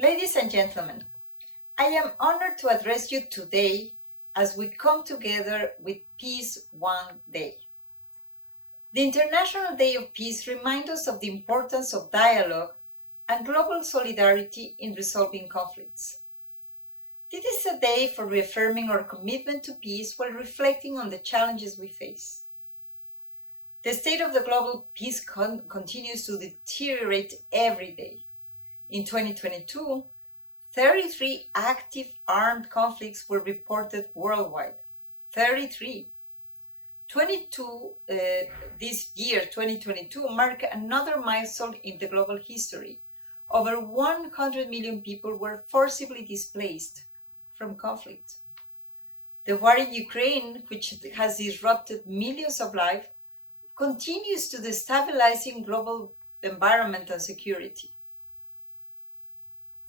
Ladies and gentlemen, I am honored to address you today as we come together with Peace One Day. The International Day of Peace reminds us of the importance of dialogue and global solidarity in resolving conflicts. This is a day for reaffirming our commitment to peace while reflecting on the challenges we face. The state of the global peace continues to deteriorate every day. In 2022, 33 active armed conflicts were reported worldwide. 33. This year, 2022, marked another milestone in the global history. Over 100 million people were forcibly displaced from conflict. The war in Ukraine, which has disrupted millions of lives, continues to destabilize global environment and security.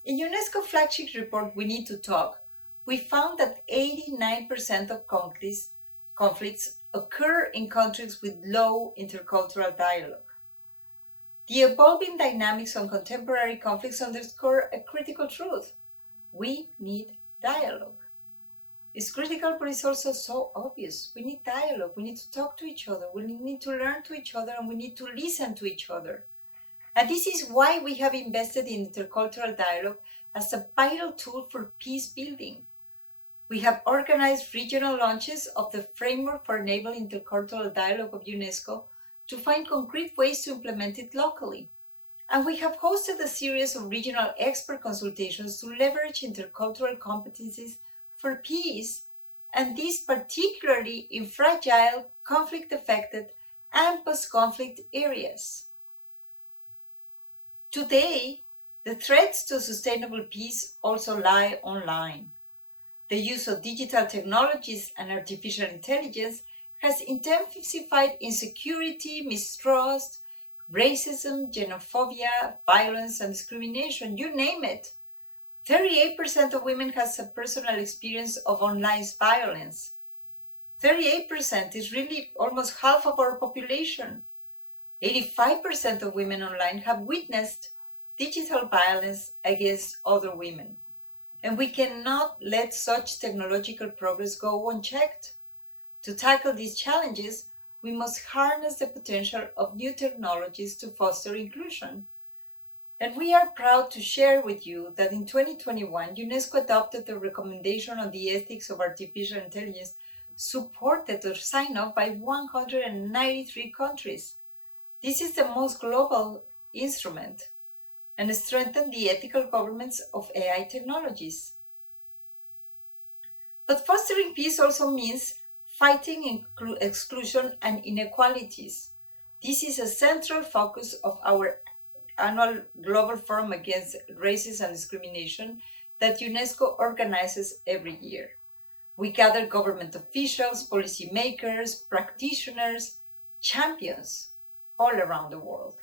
In UNESCO flagship report, We Need to Talk, we found that 89% of conflicts occur in countries with low intercultural dialogue. The evolving dynamics on contemporary conflicts underscore a critical truth. We need dialogue. It's critical, but it's also so obvious. We need dialogue. We need to talk to each other. We need to learn to each other, and we need to listen to each other. And this is why we have invested in intercultural dialogue as a vital tool for peace building. We have organized regional launches of the Framework for Enabling Intercultural Dialogue of UNESCO to find concrete ways to implement it locally. And we have hosted a series of regional expert consultations to leverage intercultural competencies for peace, and this particularly in fragile, conflict-affected, and post-conflict areas. Today, the threats to sustainable peace also lie online. The use of digital technologies and artificial intelligence has intensified insecurity, mistrust, racism, xenophobia, violence, and discrimination, you name it. 38% of women has a personal experience of online violence. 38% is really almost half of our population. 85% of women online have witnessed digital violence against other women. And we cannot let such technological progress go unchecked. To tackle these challenges, we must harness the potential of new technologies to foster inclusion. And we are proud to share with you that in 2021, UNESCO adopted the recommendation on the ethics of artificial intelligence, supported or signed off by 193 countries. This is the most global instrument and strengthens the ethical governance of AI technologies. But fostering peace also means fighting exclusion and inequalities. This is a central focus of our annual Global Forum Against Racism and Discrimination that UNESCO organizes every year. We gather government officials, policymakers, practitioners, champions all around the world.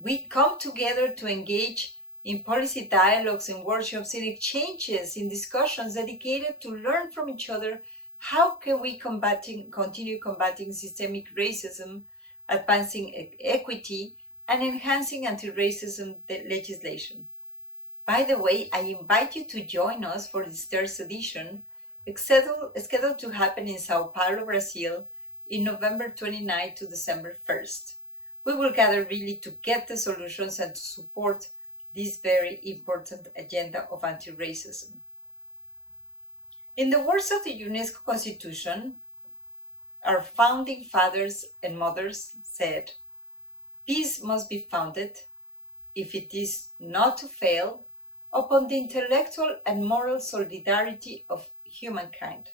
We come together to engage in policy dialogues and workshops, in exchanges, in discussions dedicated to learn from each other how can we continue combating systemic racism, advancing equity, and enhancing anti-racism legislation. By the way, I invite you to join us for this third edition, scheduled to happen in Sao Paulo, Brazil, in November 29 to December 1st. We will gather really to get the solutions and to support this very important agenda of anti-racism. In the words of the UNESCO Constitution, our founding fathers and mothers said, "Peace must be founded, if it is not to fail, upon the intellectual and moral solidarity of humankind."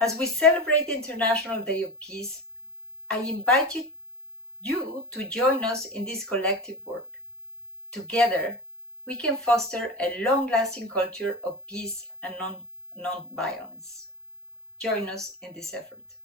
As we celebrate the International Day of Peace, I invite you to join us in this collective work. Together, we can foster a long-lasting culture of peace and non-violence. Join us in this effort.